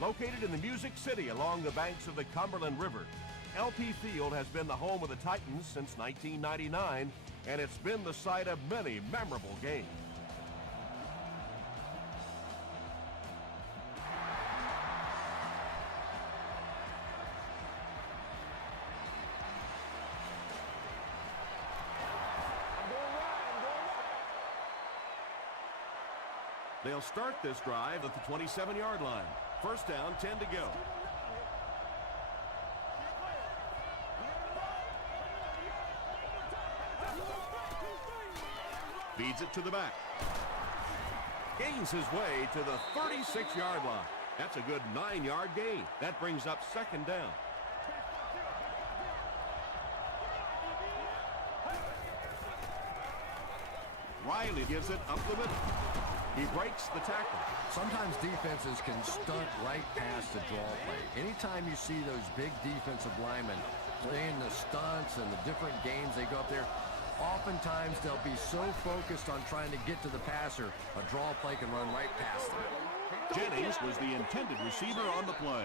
Located in the Music City along the banks of the Cumberland River, LP Field has been the home of the Titans since 1999, and it's been the site of many memorable games. They'll start this drive at the 27-yard line. First down, 10 to go. Feeds it to the back. Gains his way to the 36-yard line. That's a good 9-yard gain. That brings up second down. Riley gives it up the middle. He breaks the tackle. Sometimes defenses can stunt right past the draw play. Anytime you see those big defensive linemen playing the stunts and the different games they go up there, oftentimes they'll be so focused on trying to get to the passer, a draw play can run right past them. Jennings was the intended receiver on the play.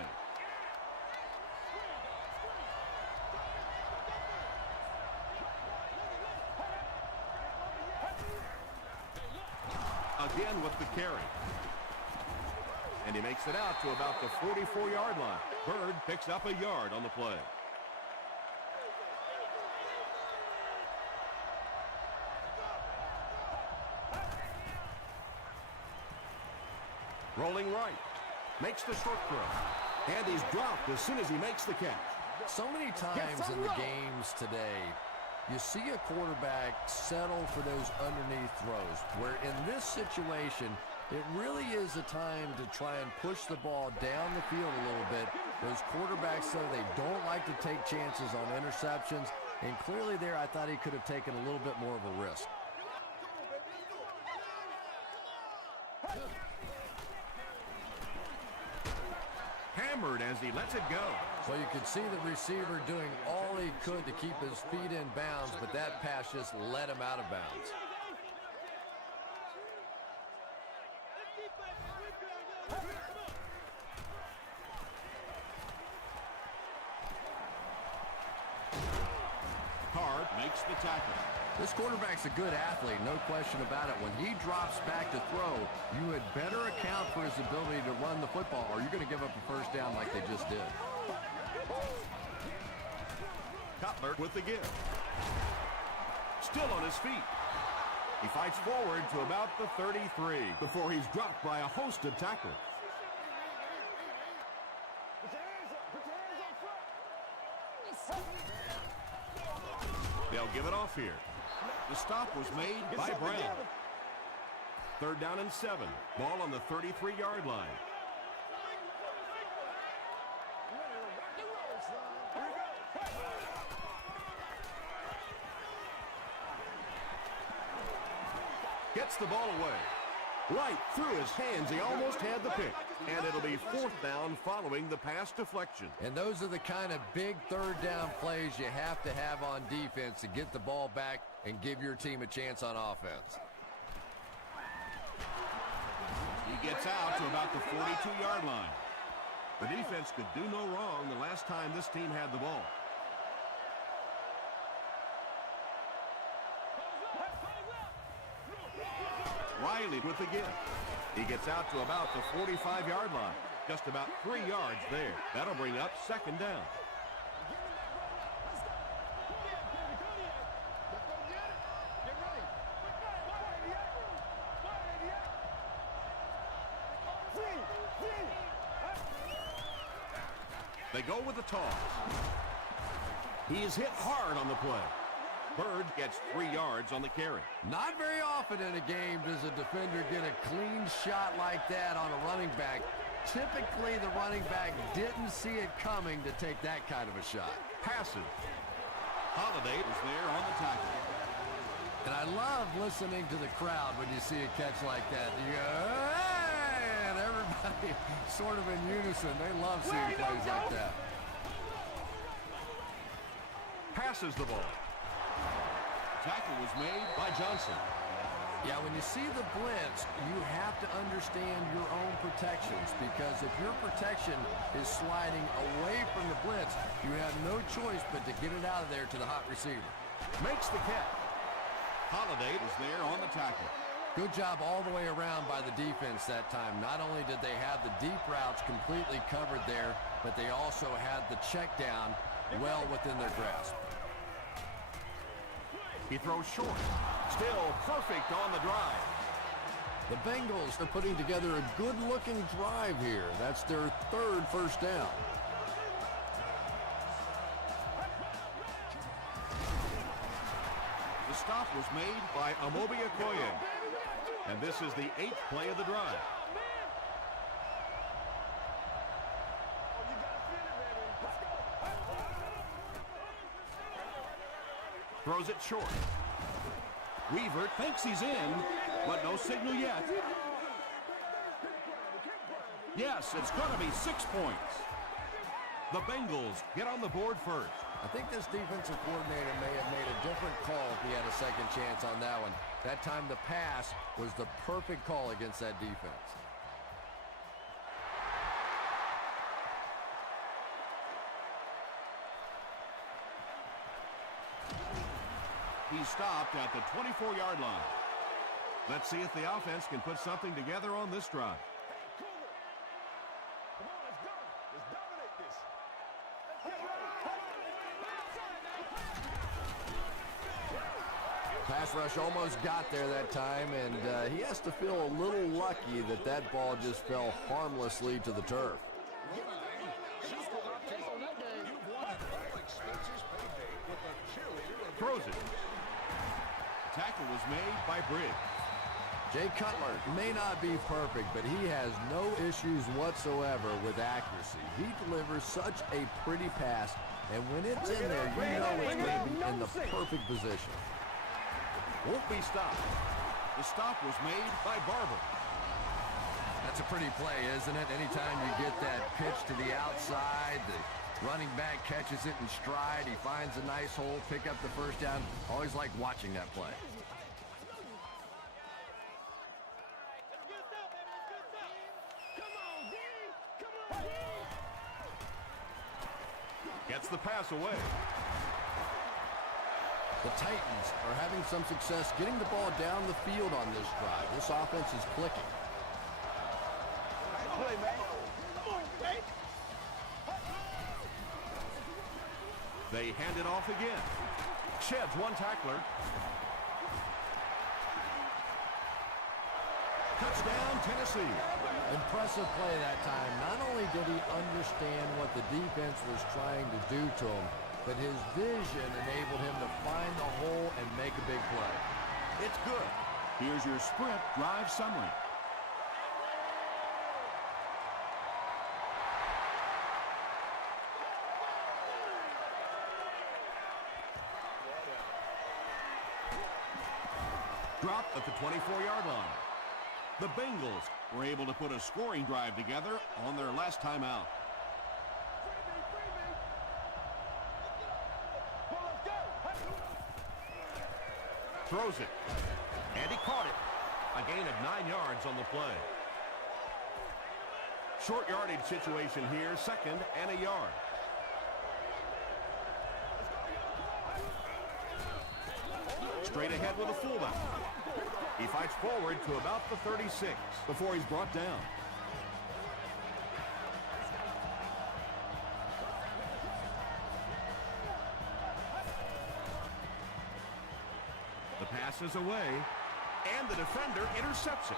Again with the carry. And he makes it out to about the 44-yard line. Bird picks up a yard on the play. Rolling right. Makes the short throw. And he's dropped as soon as he makes the catch. So many times in the games today, you see a quarterback settle for those underneath throws, where in this situation, it really is a time to try and push the ball down the field a little bit. Those quarterbacks, though, they don't like to take chances on interceptions, and clearly there I thought he could have taken a little bit more of a risk. Hammered as he lets it go. So you could see the receiver doing all he could to keep his feet in bounds, but that pass just let him out of bounds. Card makes the tackle. This quarterback's a good athlete, no question about it. When he drops back to throw, you had better account for his ability to run the football, or you're going to give up a first down like they just did. Cutler with the give. Still on his feet. He fights forward to about the 33 before he's dropped by a host of tacklers. They'll give it off here. The stop was made by Brown. Third down and 7. Ball on the 33-yard line. Gets the ball away. Right through his hands. He almost had the pick. And it'll be fourth down following the pass deflection. And those are the kind of big third down plays you have to have on defense to get the ball back and give your team a chance on offense. He gets out to about the 42-yard line. The defense could do no wrong the last time this team had the ball. Riley with the give. He gets out to about the 45-yard line. Just about 3 yards there. That'll bring up second down. They go with the toss. He is hit hard on the play. Bird gets 3 yards on the carry. Not very often in a game does a defender get a clean shot like that on a running back. Typically, the running back didn't see it coming to take that kind of a shot. Passes. Holiday is there on the tackle. And I love listening to the crowd when you see a catch like that. You go, hey! And everybody sort of in unison. They love seeing plays like that. Passes the ball. Tackle was made by Johnson. Yeah, when you see the blitz, you have to understand your own protections, because if your protection is sliding away from the blitz, you have no choice but to get it out of there to the hot receiver. Makes the catch. Holiday is there on the tackle. Good job all the way around by the defense that time. Not only did they have the deep routes completely covered there, but they also had the check down well within their grasp. He throws short. Still perfect on the drive. The Bengals are putting together a good-looking drive here. That's their third first down. The stop was made by Amobi Okoye. And this is the 8th play of the drive. Throws it short. Weaver thinks he's in, but no signal yet. Yes, it's going to be 6 points. The Bengals get on the board first. I think this defensive coordinator may have made a different call if he had a second chance on that one. That time the pass was the perfect call against that defense. He stopped at the 24-yard line. Let's see if the offense can put something together on this drive. Pass rush almost got there that time, and he has to feel a little lucky that that ball just fell harmlessly to the turf. Throws it. Tackle was made by Bridge. Jay Cutler may not be perfect, but he has no issues whatsoever with accuracy. He delivers such a pretty pass, and when it's in there, you know it's going to be in the perfect position. Won't be stopped. The stop was made by Barber. That's a pretty play, isn't it? Anytime you get that pitch to the outside, the running back catches it in stride, he finds a nice hole, pick up the first down. Always like watching that play. Gets the pass away. The Titans are having some success getting the ball down the field on this drive. This offense is clicking. They hand it off again. Sheds one tackler. Touchdown, Tennessee. Impressive play that time. Not only did he understand what the defense was trying to do to him, but his vision enabled him to find the hole and make a big play. It's good. Here's your sprint drive summary. Dropped at the 24-yard line. The Bengals were able to put a scoring drive together on their last time out. Throws it. And he caught it. A gain of 9 yards on the play. Short yardage situation here, 2nd and a yard. Straight ahead with a fullback. He fights forward to about the 36 before he's brought down. The pass is away, and the defender intercepts it.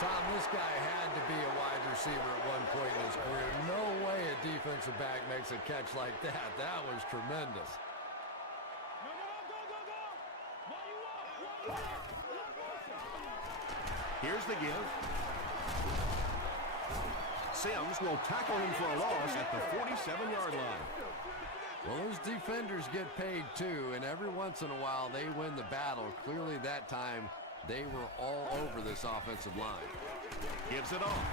Tom, this guy had to be a wide receiver at one point in his career. No way a defensive back makes a catch like that. That was tremendous. Here's the give. Sims will tackle him for a loss at the 47-yard line. Well, those defenders get paid too, and every once in a while they win the battle. Clearly that time they were all over this offensive line. Gives it off.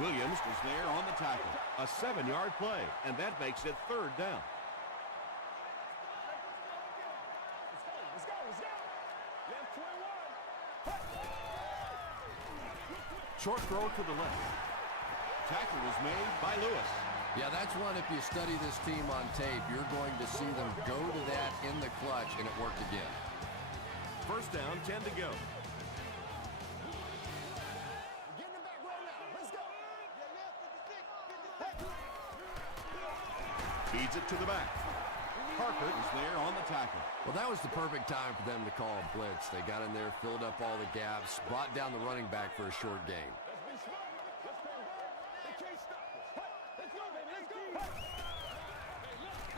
Williams is there on the tackle. A 7-yard play, and that makes it 3rd down. Let's go. Short throw to the left. Tackle was made by Lewis. Yeah, that's one, if you study this team on tape, you're going to see them go to that in the clutch, and it worked again. First down, 10 to go. Feeds it to the back. Parker is there on the tackle. Well, that was the perfect time for them to call a blitz. They got in there, filled up all the gaps, brought down the running back for a short gain.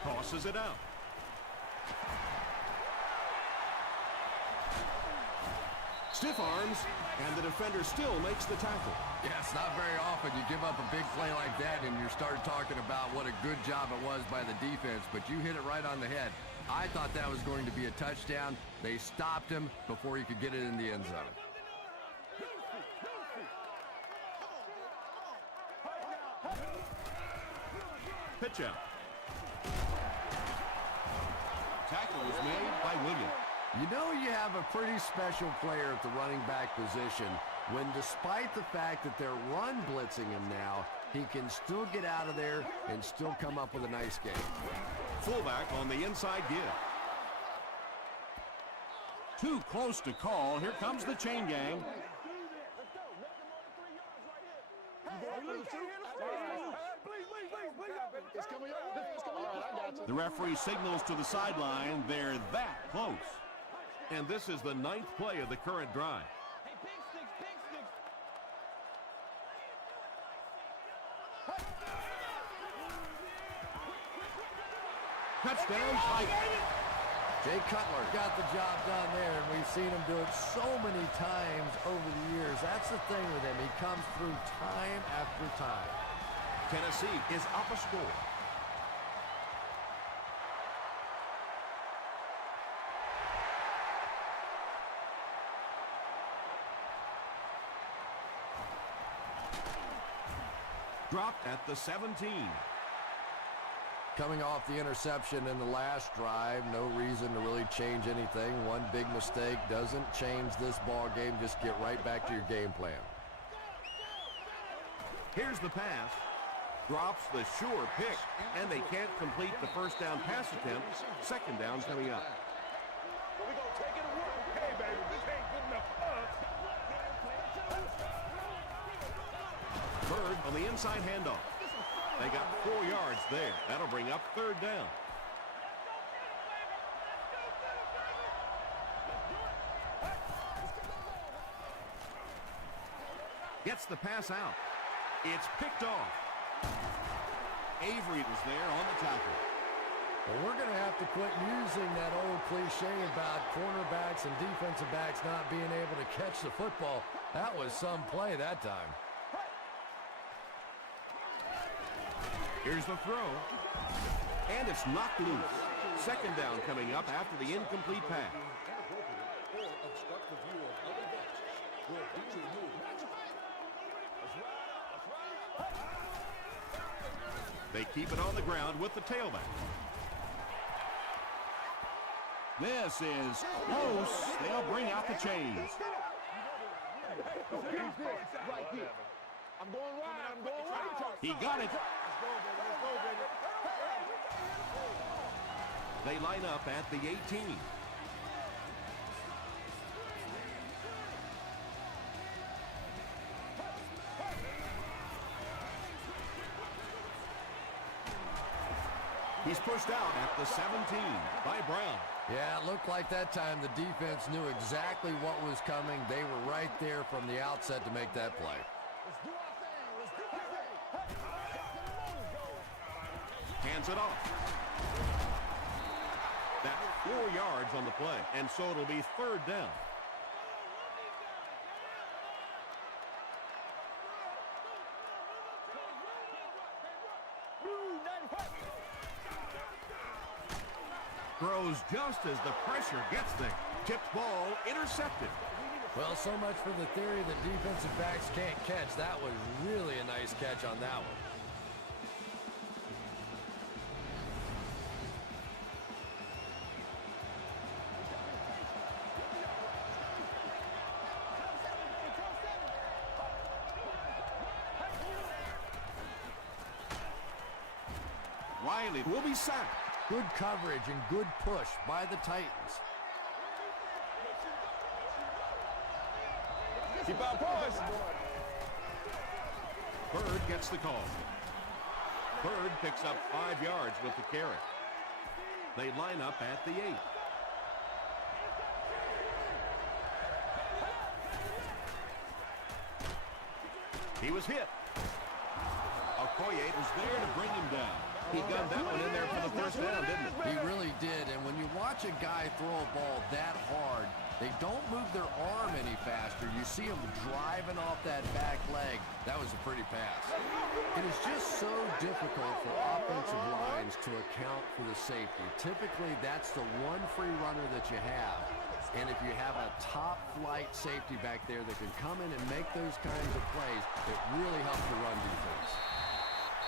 Tosses it out. Stiff arms, and the defender still makes the tackle. Yeah, it's not very often you give up a big play like that and you start talking about what a good job it was by the defense, but you hit it right on the head. I thought that was going to be a touchdown. They stopped him before he could get it in the end zone. Pitch out. Tackle was made by Williams. You know you have a pretty special player at the running back position when, despite the fact that they're run blitzing him now, he can still get out of there and still come up with a nice game. Fullback on the inside give. Too close to call. Here comes the chain gang. The referee signals to the sideline. They're that close. And this is the 9th play of the current drive. Touchdown, Titans. Jay Cutler got the job done there, and we've seen him do it so many times over the years. That's the thing with him. He comes through time after time. Tennessee is up a score. Dropped at the 17. Coming off the interception in the last drive, no reason to really change anything. One big mistake doesn't change this ball game. Just get right back to your game plan. Here's the pass. Drops the sure pick, and they can't complete the first down pass attempt. Second down coming up. Bird on the inside handoff. They got 4 yards there. That'll bring up third down. Gets the pass out. It's picked off. Avery was there on the tackle. Well, we're going to have to quit using that old cliche about cornerbacks and defensive backs not being able to catch the football. That was some play that time. Here's the throw. And it's knocked loose. Second down coming up after the incomplete pass. They keep it on the ground with the tailback. This is close. They'll bring out the chains. I'm going right. He got it. They line up at the 18. He's pushed out at the 17 by Brown. Yeah, it looked like that time the defense knew exactly what was coming. They were right there from the outset to make that play. Hands it off. That's 4 yards on the play, and so it'll be third down. Throws just as the pressure gets there. Tipped ball, intercepted. Well, so much for the theory that defensive backs can't catch. That was really a nice catch on that one. Riley will be sacked. Good coverage and good push by the Titans. Keep our poise. Bird gets the call. Bird picks up 5 yards with the carry. They line up at the 8. He was hit. Okoye was there to bring him down. He gunned that one in there for the first down, didn't he? He really did, and when you watch a guy throw a ball that hard, they don't move their arm any faster. You see him driving off that back leg. That was a pretty pass. It is just so difficult for offensive lines to account for the safety. Typically, that's the one free runner that you have. And if you have a top-flight safety back there that can come in and make those kinds of plays, it really helps the run defense.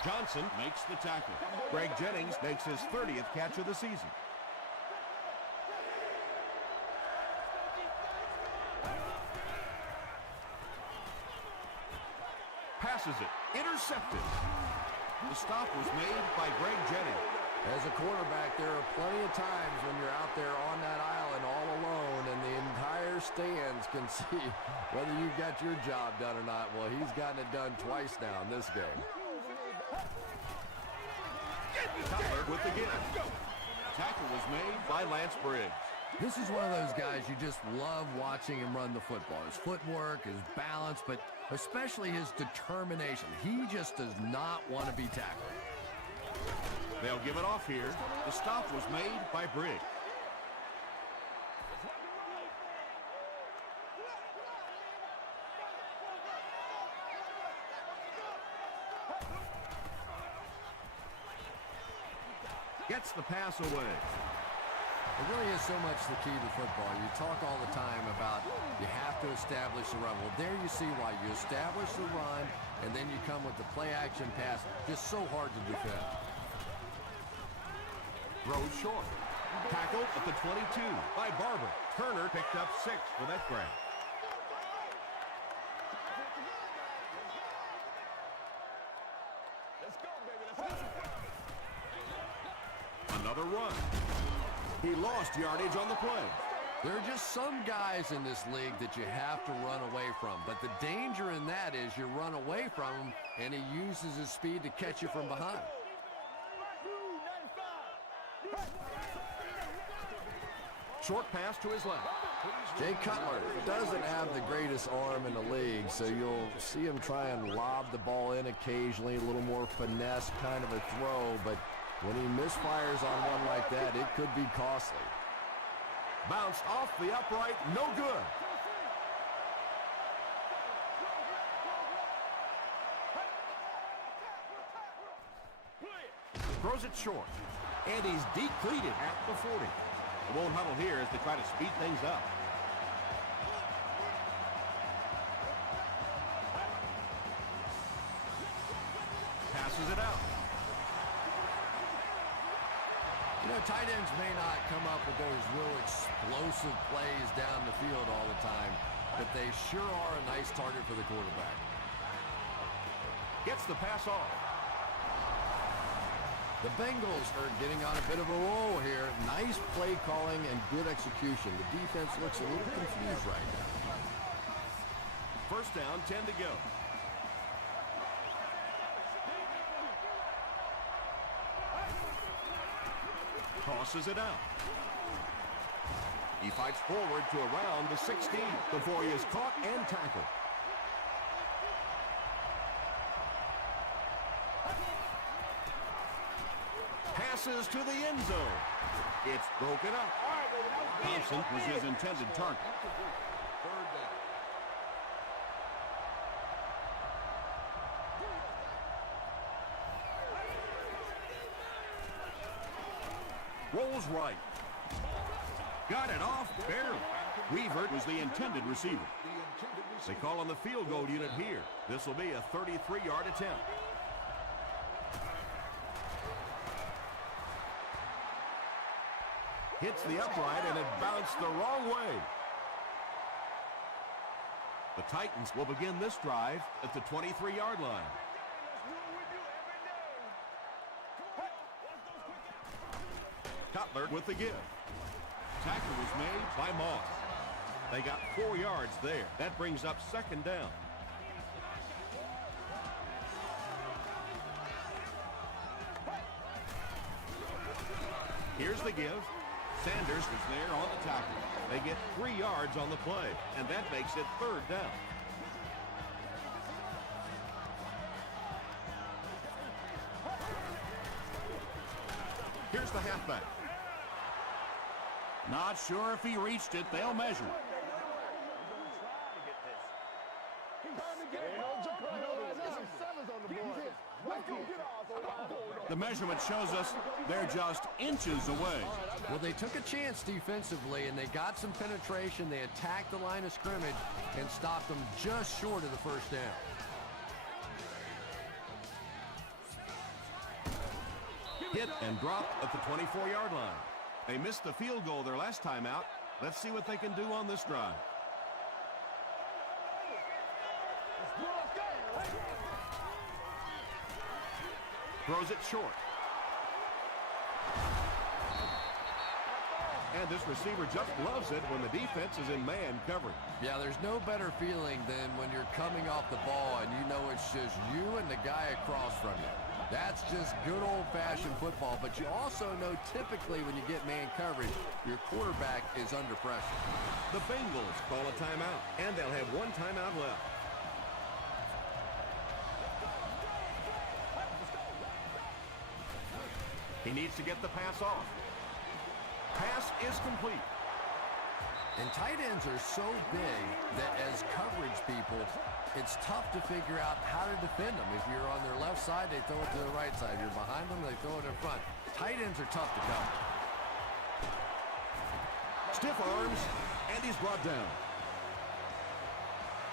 Johnson makes the tackle. Greg Jennings makes his 30th catch of the season. Passes it. Intercepted. The stop was made by Greg Jennings. As a quarterback, there are plenty of times when you're out there on that island all alone and the entire stands can see whether you've got your job done or not. Well, he's gotten it done twice now in this game. Cutler with the give. Tackle was made by Lance Briggs. This is one of those guys you just love watching him run the football. His footwork, his balance, but especially his determination. He just does not want to be tackled. They'll give it off here. The stop was made by Briggs. Gets the pass away. It really is so much the key to football. You talk all the time about you have to establish the run. Well, there you see why. You establish the run, and then you come with the play-action pass. Just so hard to defend. Throws short. Tackle at the 22 by Barber. Turner picked up 6 for that grab. Let's go, baby. Let's go. Another run. He lost yardage on the play. There are just some guys in this league that you have to run away from. But the danger in that is you run away from him, and he uses his speed to catch you from behind. Short pass to his left. Jay Cutler doesn't have the greatest arm in the league, so you'll see him try and lob the ball in occasionally, a little more finesse kind of a throw, but when he misfires on one like that, it could be costly. Bounced off the upright, no good. Throws it short. And he's depleted at the 40. They won't huddle here as they try to speed things up. Passes it out. You know, tight ends may not come up with those real explosive plays down the field all the time, but they sure are a nice target for the quarterback. Gets the pass off. The Bengals are getting on a bit of a roll here. Nice play calling and good execution. The defense looks a little confused right now. First down, 10 to go. Tosses it out. He fights forward to around the 16 before he is caught and tackled. Passes to the end zone. It's broken up. Thompson was his intended target. Rolls right. Got it off barely. Weaver was the intended receiver. They call on the field goal unit here. This will be a 33-yard attempt. Hits the upright and it bounced the wrong way. The Titans will begin this drive at the 23-yard line. Cutler with the give. Tackle was made by Moss. They got 4 yards there. That brings up second down. Here's the give. Sanders is there on the tackle. They get 3 yards on the play, and that makes it third down. Here's the halfback. Not sure if he reached it. They'll measure. The measurement shows us they're just inches away. Well, they took a chance defensively, and they got some penetration. They attacked the line of scrimmage and stopped them just short of the first down. Hit and drop at the 24-yard line. They missed the field goal their last time out. Let's see what they can do on this drive. Throws it short. And this receiver just loves it when the defense is in man coverage. Yeah, there's no better feeling than when you're coming off the ball and you know it's just you and the guy across from you. That's just good old-fashioned football, but you also know typically when you get man coverage, your quarterback is under pressure. The Bengals call a timeout, and they'll have 1 timeout left. He needs to get the pass off. Pass is complete. And tight ends are so big that as coverage people, it's tough to figure out how to defend them. If you're on their left side, they throw it to the right side. If you're behind them, they throw it in front. Tight ends are tough to cover. Stiff arms, and he's brought down.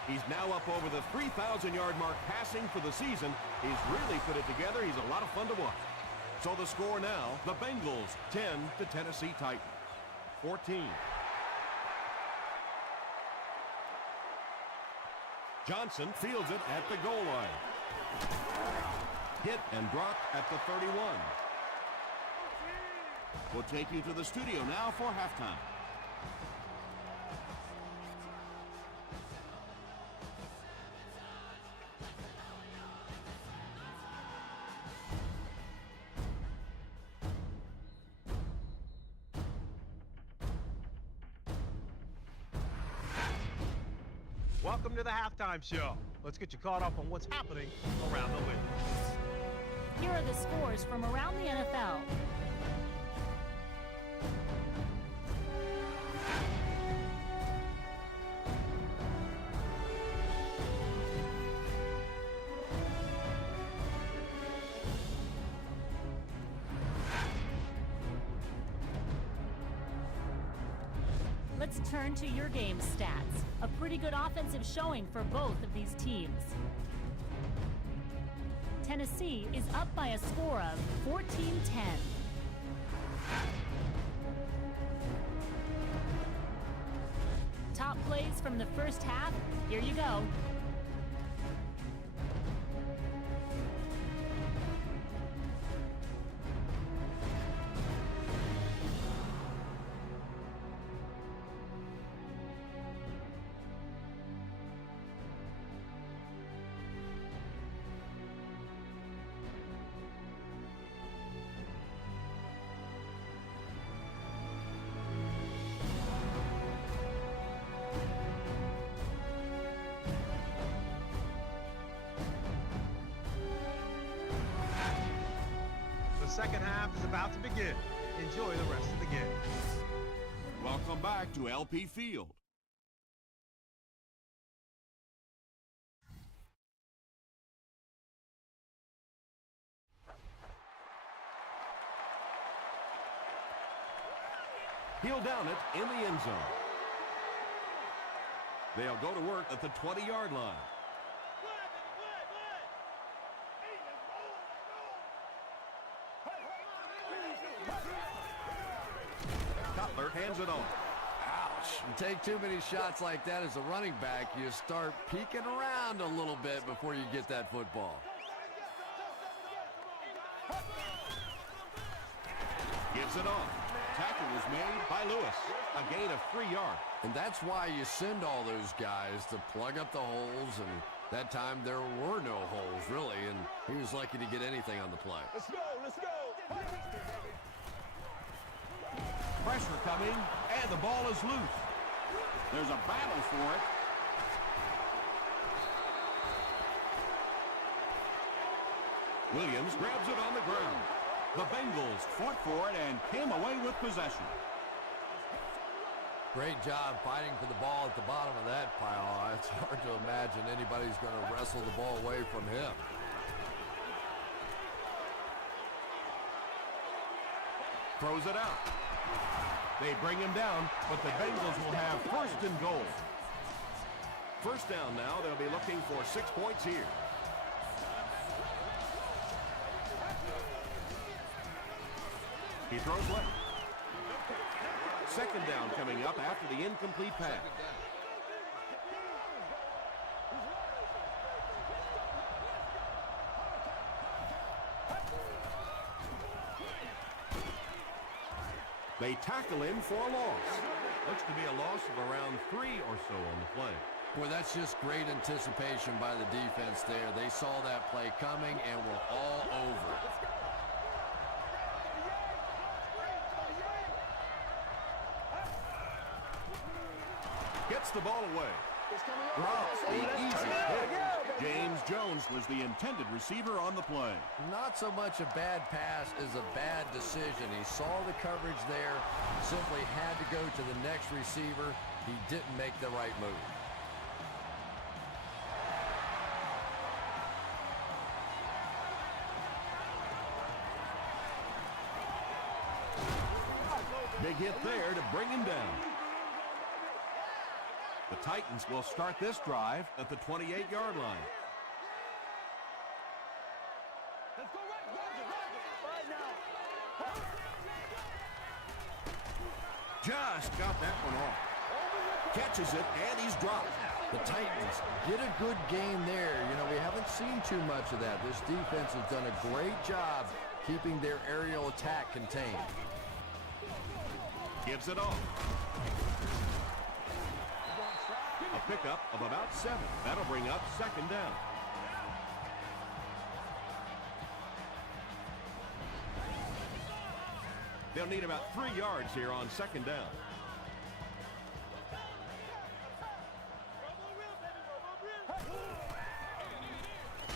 He's now up over the 3,000-yard mark passing for the season. He's really put it together. He's a lot of fun to watch. So the score now, the Bengals 10 to Tennessee Titans 14. Johnson fields it at the goal line. Hit and drop at the 31. We'll take you to the studio now for halftime. Welcome to the halftime show. Let's get you caught up on what's happening around the league. Here are the scores from around the NFL. Let's turn to your game stats. A pretty good offensive showing for both of these teams. Tennessee is up by a score of 14-10. Top plays from the first half. Here you go. The second half is about to begin. Enjoy the rest of the game. Welcome back to LP Field. He'll down it in the end zone. They'll go to work at the 20-yard line. Cutler hands it on. Ouch. You take too many shots like that as a running back, you start peeking around a little bit before you get that football. Gives it off. tackle was made by Lewis. A gain of 3 yards. And that's why you send all those guys to plug up the holes, and that time there were no holes, really, and he was lucky to get anything on the play. Let's go, let's go. Pressure coming, and the ball is loose. There's a battle for it. Williams grabs it on the ground. The Bengals fought for it and came away with possession. Great job fighting for the ball at the bottom of that pile. It's hard to imagine anybody's going to wrestle the ball away from him. Throws it out. They bring him down, but the Bengals will have first and goal. First down now. They'll be looking for 6 points here. He throws left. Second down coming up after the incomplete pass. They tackle him for a loss. Looks to be a loss of around 3 or so on the play. Boy, that's just great anticipation by the defense there. They saw that play coming and were all over it. Gets the ball away. Drops the easy hit. James Jones was the intended receiver on the play. Not so much a bad pass as a bad decision. He saw the coverage there, simply had to go to the next receiver. He didn't make the right move. Big hit there to bring him down. The Titans will start this drive at the 28-yard line. Let's go right now. Just got that one off. Catches it, and he's dropped. The Titans get a good game there. You know, we haven't seen too much of that. This defense has done a great job keeping their aerial attack contained. Gives it off. A pickup of about 7. That'll bring up second down. They'll need about 3 yards here on second down.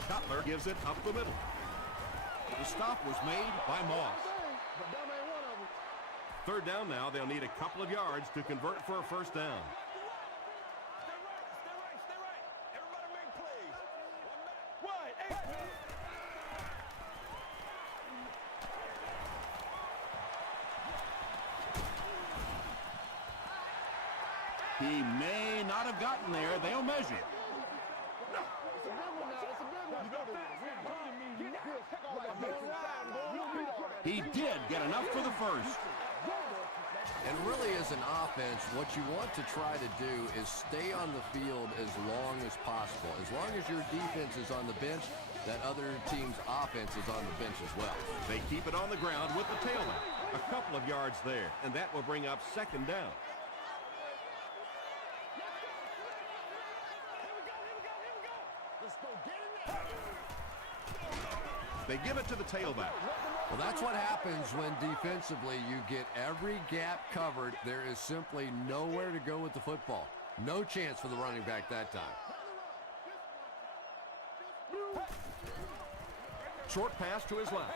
Cutler gives it up the middle. The stop was made by Moss. Third down now. They'll need a couple of yards to convert for a first down. Stay right. Everybody make plays. Wide. He may not have gotten there. They'll measure. He did get enough for the first. And really, as an offense, what you want to try to do is stay on the field as long as possible. As long as your defense is on the bench, that other team's offense is on the bench as well. They keep it on the ground with the tailback. A couple of yards there, and that will bring up second down. They give it to the tailback. Well, that's what happens when defensively you get every gap covered. There is simply nowhere to go with the football. No chance for the running back that time. Short pass to his left.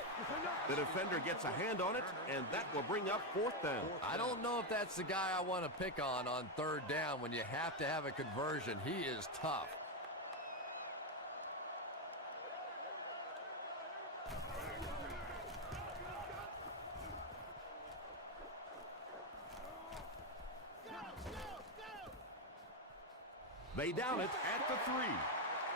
The defender gets a hand on it, and that will bring up fourth down. I don't know if that's the guy I want to pick on third down when you have to have a conversion. He is tough. They down it at the 3.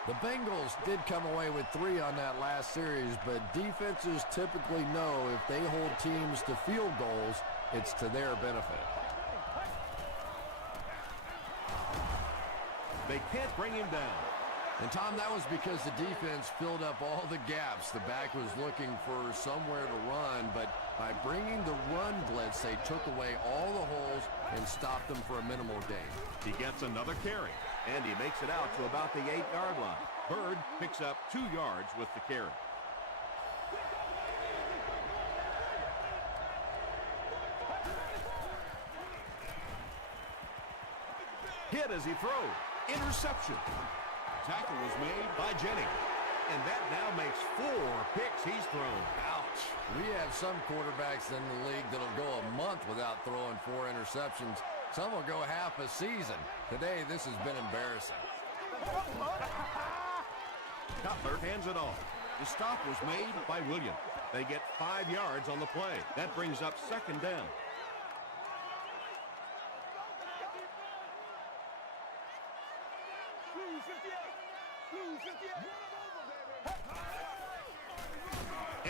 The Bengals did come away with 3 on that last series, but defenses typically know if they hold teams to field goals, it's to their benefit. They can't bring him down. And, Tom, that was because the defense filled up all the gaps. The back was looking for somewhere to run, but By bringing the run blitz, they took away all the holes and stopped them for a minimal gain. He gets another carry. And he makes it out to about the 8-yard line. Bird picks up 2 yards with the carry. Hit as he throws. Interception. Tackle was made by Jennings. And that now makes 4 picks he's thrown. Ouch. We have some quarterbacks in the league that'll go a month without throwing 4 interceptions. Some will go half a season. Today, this has been embarrassing. Cutler hands it off. The stop was made by Williams. They get 5 yards on the play. That brings up 2nd down.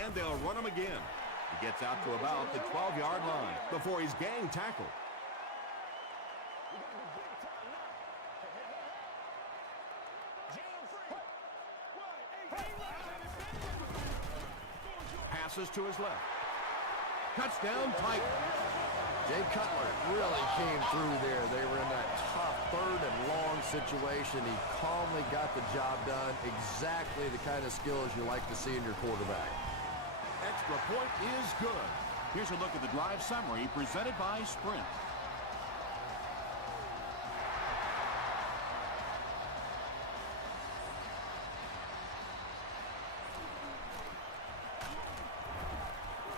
And they'll run him again. He gets out to about the 12-yard line before he's gang tackled. Passes to his left. Touchdown, Titans. Jay Cutler really came through there. They were in that tough 3rd and long situation. He calmly got the job done. Exactly the kind of skills you like to see in your quarterback. Extra point is good. Here's a look at the drive summary presented by Sprint.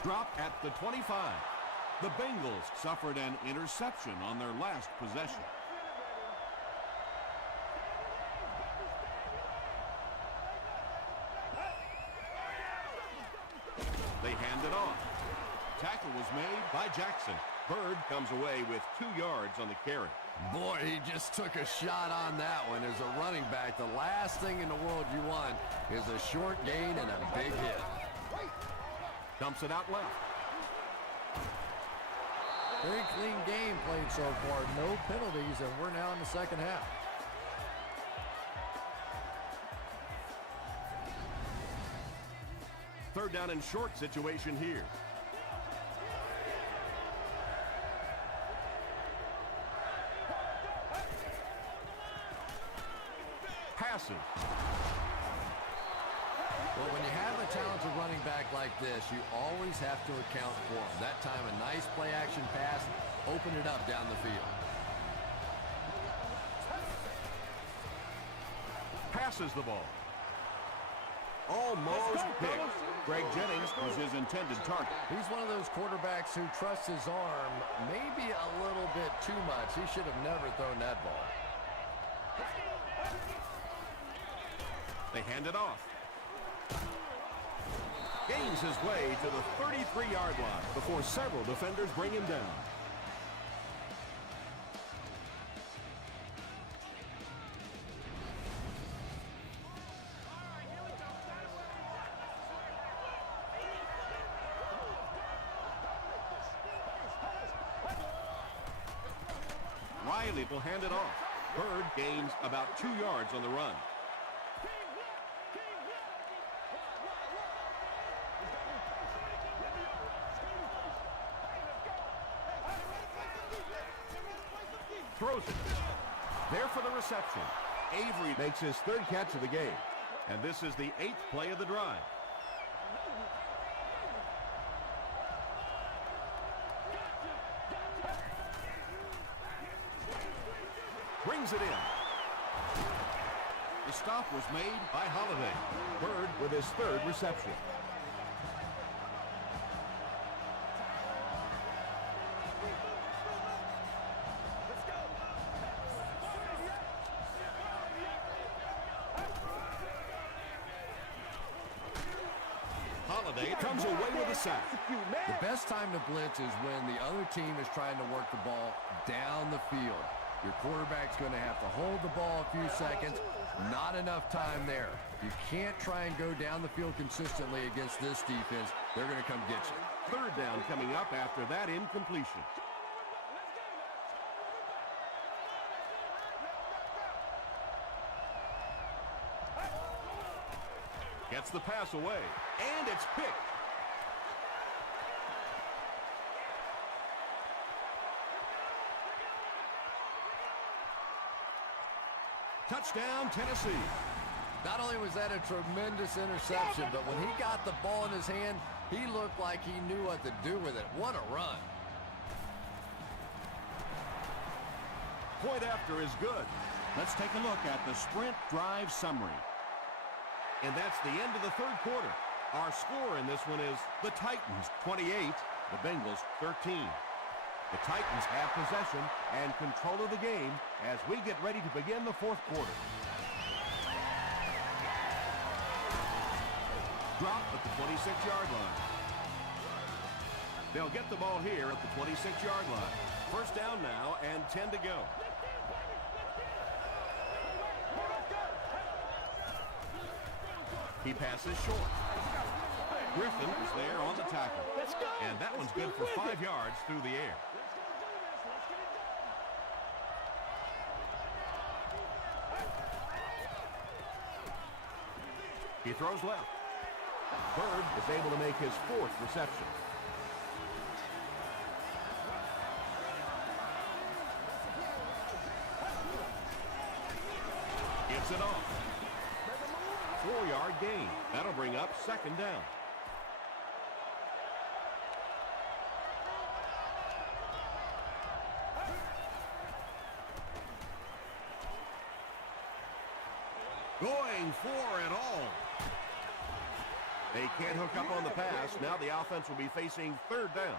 Drop at the 25. The Bengals suffered an interception on their last possession. They hand it off. Tackle was made by Jackson. Bird comes away with 2 yards on the carry. Boy, he just took a shot on that one. As a running back, the last thing in the world you want is a short gain and a big hit. Dumps it out left. Very clean game played so far. No penalties, and we're now in the 2nd half. Third down and short situation here. Passes. Well, when you have a talented running back like this, you always have to account for him. That time, a nice play-action pass opened it up down the field. Passes the ball. Almost picked. Greg Jennings was his intended target. He's one of those quarterbacks who trusts his arm maybe a little bit too much. He should have never thrown that ball. They hand it off. Gains his way to the 33-yard line before several defenders bring him down. Riley will hand it off. Bird gains about 2 yards on the run. Throws it. There for the reception. Avery makes his 3rd catch of the game. And this is the 8th play of the drive. Brings it in. The stop was made by Holiday. Bird with his 3rd reception. Holiday comes away with a sack. The best time to blitz is when the other team is trying to work the ball down the field. Your quarterback's going to have to hold the ball a few seconds. Not enough time there. You can't try and go down the field consistently against this defense. They're going to come get you. 3rd down coming up after that incompletion. Gets the pass away, and it's picked. Touchdown, Tennessee. Not only was that a tremendous interception, but when he got the ball in his hand, he looked like he knew what to do with it. What a run. Point after is good. Let's take a look at the sprint drive summary. And that's the end of the third quarter. Our score in this one is the Titans 28, the Bengals 13. The Titans have possession and control of the game as we get ready to begin the fourth quarter. Drop at the 26-yard line. They'll get the ball here at the 26-yard line. First down now and 10 to go. He passes short. Griffin is there on the tackle. And that one's good for 5 yards through the air. He throws left. Bird is able to make his fourth reception. Gives it off. 4-yard gain. That'll bring up second down. Going for it all. They can't hook up on the pass. Now the offense will be facing third down.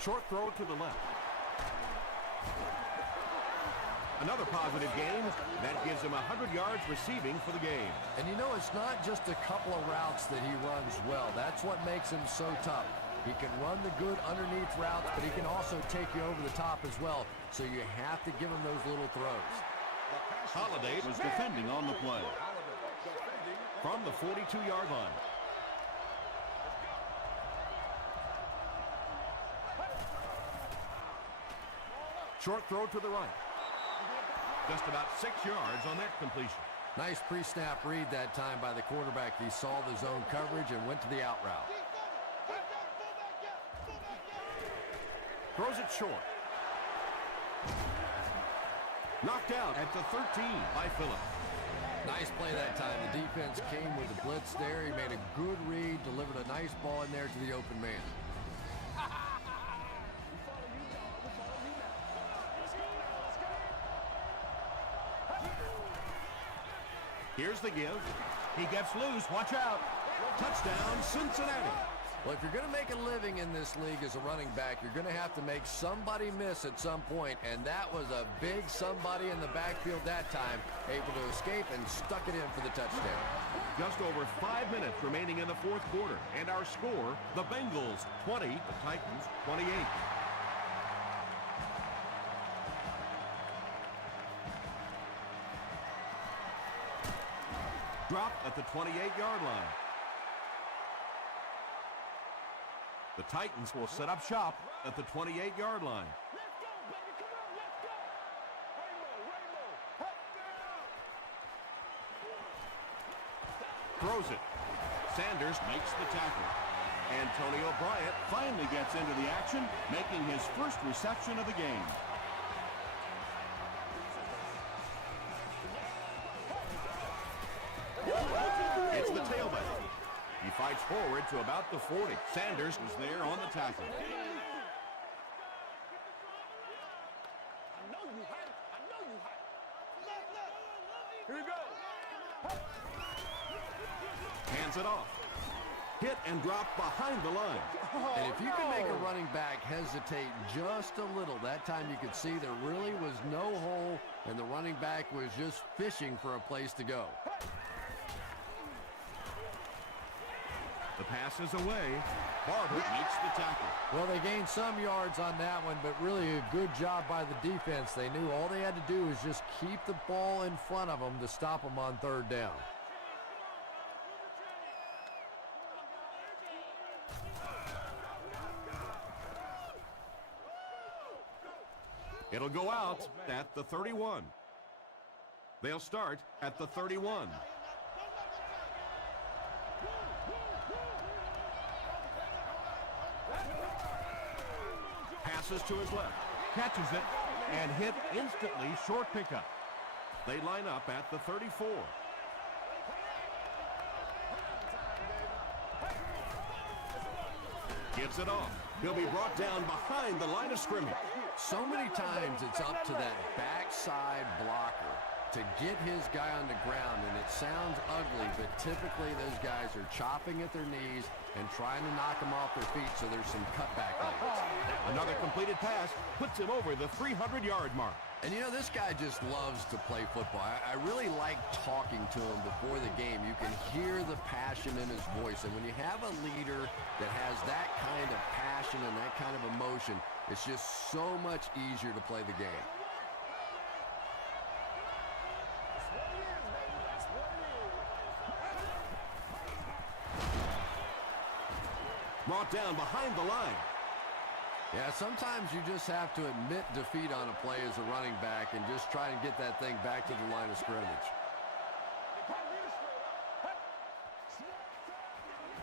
Short throw to the left. Another positive gain. That gives him 100 yards receiving for the game. And you know, it's not just a couple of routes that he runs well. That's what makes him so tough. He can run the good underneath routes, but he can also take you over the top as well. So you have to give him those little throws. Holiday was defending on the play. From the 42-yard line. Short throw to the right. Just about 6 yards on that completion. Nice pre-snap read that time by the quarterback. He saw the zone coverage and went to the out route. Throws it short. Knocked out at the 13 by Phillips. Nice play that time. The defense came with the blitz there. He made a good read, delivered a nice ball in there to the open man. Here's the give. He gets loose. Watch out. Touchdown, Cincinnati. Well, if you're going to make a living in this league as a running back, you're going to have to make somebody miss at some point, and that was a big somebody in the backfield that time, able to escape and stuck it in for the touchdown. Just over 5 minutes remaining in the fourth quarter, and our score, the Bengals 20, the Titans 28. Drop at the 28-yard line. The Titans will set up shop at the 28-yard line. Throws it. Sanders makes the tackle. Antonio Bryant Finally gets into the action, making his first reception of the game. It's the tailback. He fights forward to about the 40. Sanders was there on the tackle. Here we go. Hands it off. Hit and drop behind the line. And if you can make a running back hesitate just a little, that time you could see there really was no hole, and the running back was just fishing for a place to go. The pass is away. Barber makes the tackle. Well, they gained some yards on that one, but really a good job by the defense. They knew all they had to do was just keep the ball in front of them to stop them on third down. It'll go out at the 31. They'll start at the 31. Passes to his left. Catches it and hit instantly. Short pickup. They line up at the 34. Gives it off. He'll be brought down behind the line of scrimmage. So many times it's up to that backside blocker to get his guy on the ground, and it sounds ugly, but typically those guys are chopping at their knees and trying to knock them off their feet, so there's some cutback lanes. Another completed pass puts him over the 300-yard mark. And you know, this guy just loves to play football. I really like talking to him before the game. You can hear the passion in his voice, and when you have a leader that has that kind of passion and that kind of emotion, it's just so much easier to play the game. Brought down behind the line. Yeah, sometimes you just have to admit defeat on a play as a running back and just try and get that thing back to the line of scrimmage.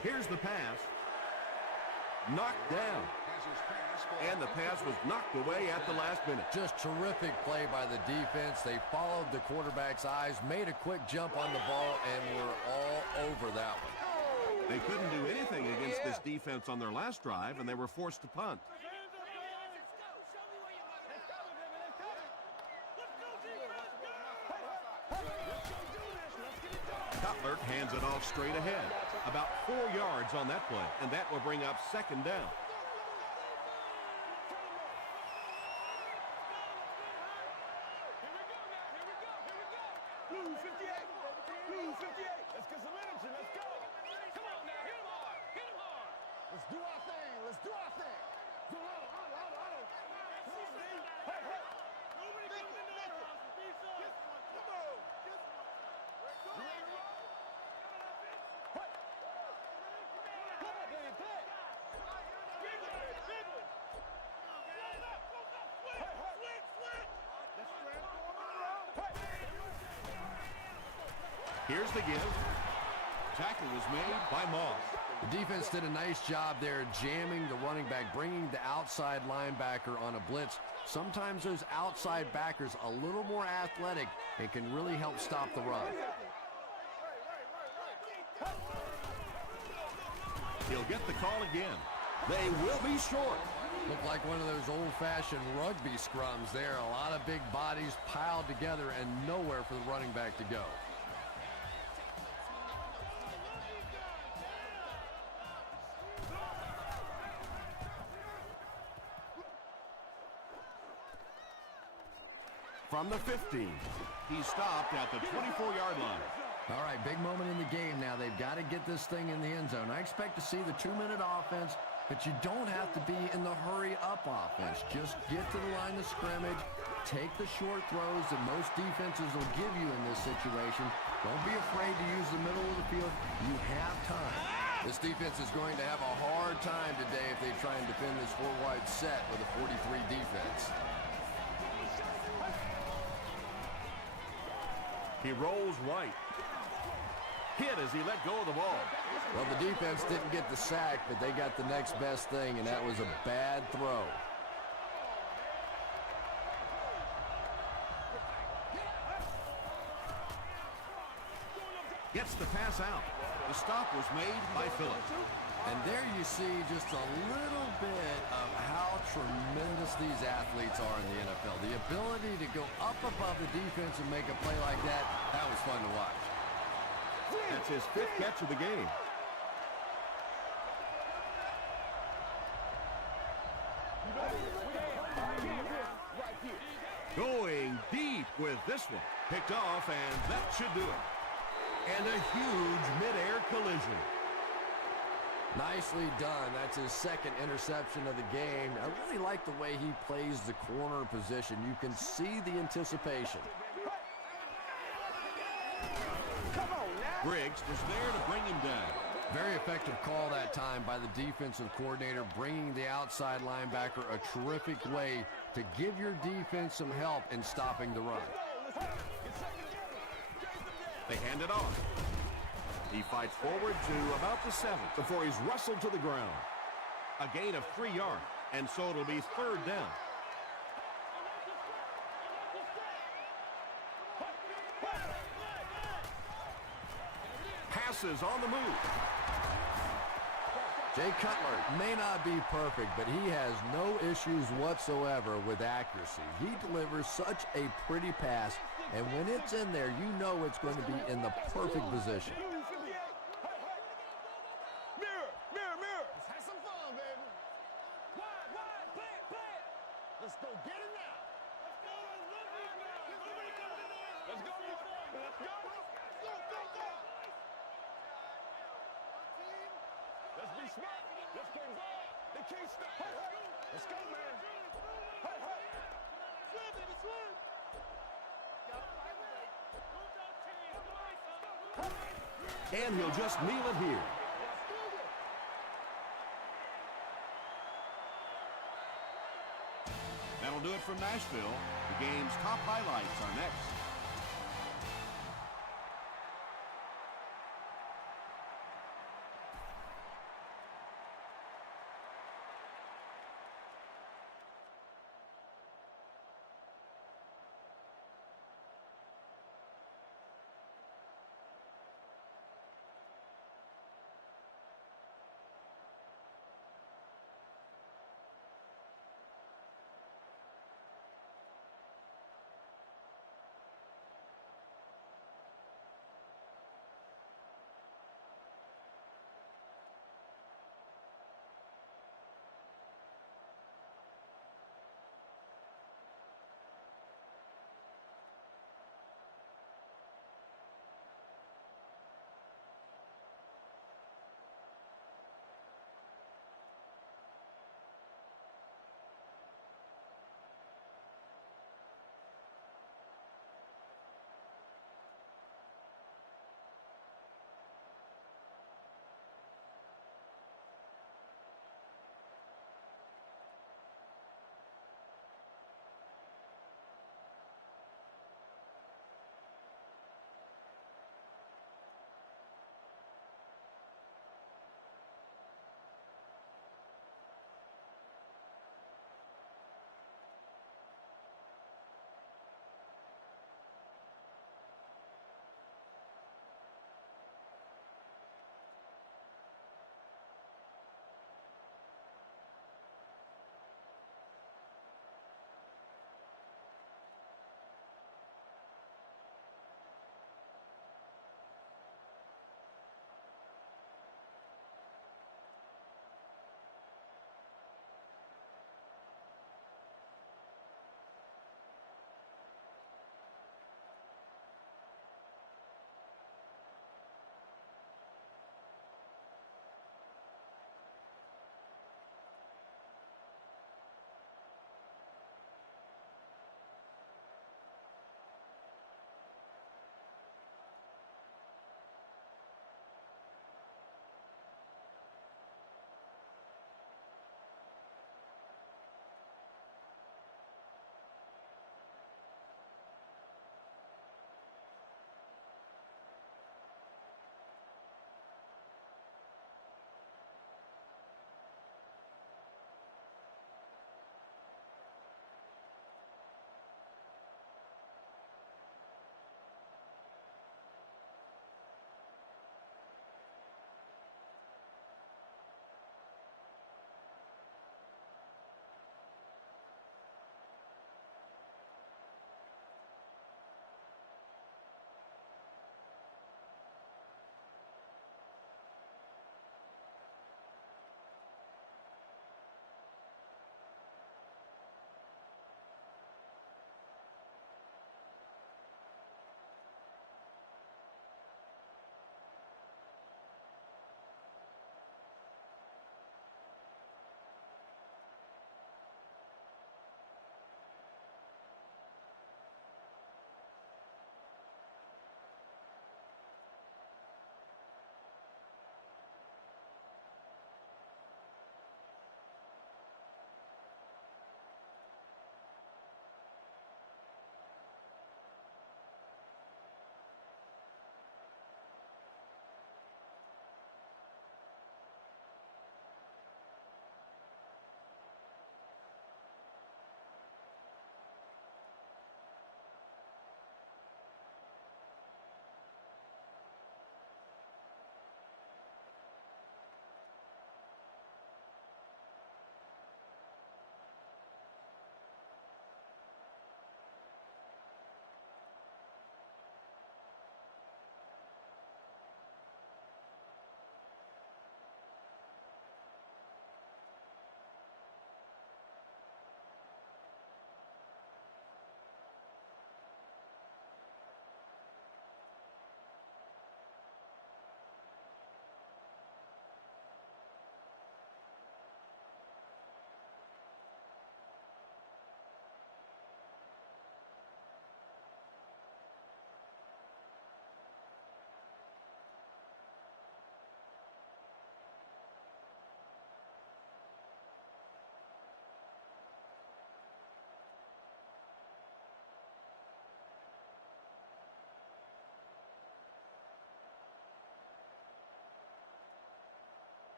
Here's the pass. Knocked down. And the pass was knocked away at the last minute. Just terrific play by the defense. They followed the quarterback's eyes, made a quick jump on the ball, and were all over that one. They couldn't do anything against this defense on their last drive, and they were forced to punt. Cutler hands it off straight ahead. About 4 yards on that play, and that will bring up second down. Blue 58. Blue 58. Let's get some energy. Let's go. Come on now. Hit him hard. Hit him hard. Let's do our thing. Let's do our thing. Hey, hey. Nobody comes in there. Come on. You ready to roll? Hey. Come on, baby. Play. Big one. Big one. Hey, hey. Let's transform it around. Hey. Here's the give. Tackle was made by Moss. The defense did a nice job there jamming the running back, bringing the outside linebacker on a blitz. Sometimes those outside backers a little more athletic and can really help stop the run. He'll get the call again. They will be short. Looked like one of those old-fashioned rugby scrums there. A lot of big bodies piled together and nowhere for the running back to go. From the 15, he stopped at the 24-yard line. All right, big moment in the game now. They've got to get this thing in the end zone. I expect to see the 2-minute offense, but you don't have to be in the hurry-up offense. Just get to the line of scrimmage, take the short throws that most defenses will give you in this situation. Don't be afraid to use the middle of the field. You have time. This defense is going to have a hard time today if they try and defend this four-wide set with a 43 defense. He rolls right. Hit as he let go of the ball. Well, the defense didn't get the sack, but they got the next best thing, and that was a bad throw. Gets the pass out. The stop was made by Phillips. And there you see just a little bit of how tremendous these athletes are in the NFL. The ability to go up above the defense and make a play like that, that was fun to watch. That's his 5th catch of the game. Going deep with this one. Picked off, and that should do it. And a huge mid-air collision. Nicely done. That's his 2nd interception of the game. I really like the way he plays the corner position. You can see the anticipation. Briggs was there to bring him down. Very effective call that time by the defensive coordinator, bringing the outside linebacker a terrific way to give your defense some help in stopping the run. They hand it off. He fights forward to about the 7 before he's wrestled to the ground. A gain of 3 yards, And so it'll be third down. Passes on the move. Jay Cutler may not be perfect, but he has no issues whatsoever with accuracy. He delivers such a pretty pass, and when it's in there, you know it's going to be in the perfect position. Mirror. Let's have some fun, baby. Wide, play it. Let's go, get it now. Let's go. Let's be smart. Let's play ball. They can't stop. Hey. Let's go, man. Hey. Swim. And he'll just kneel it here. That'll do it from Nashville. The game's top highlights are next.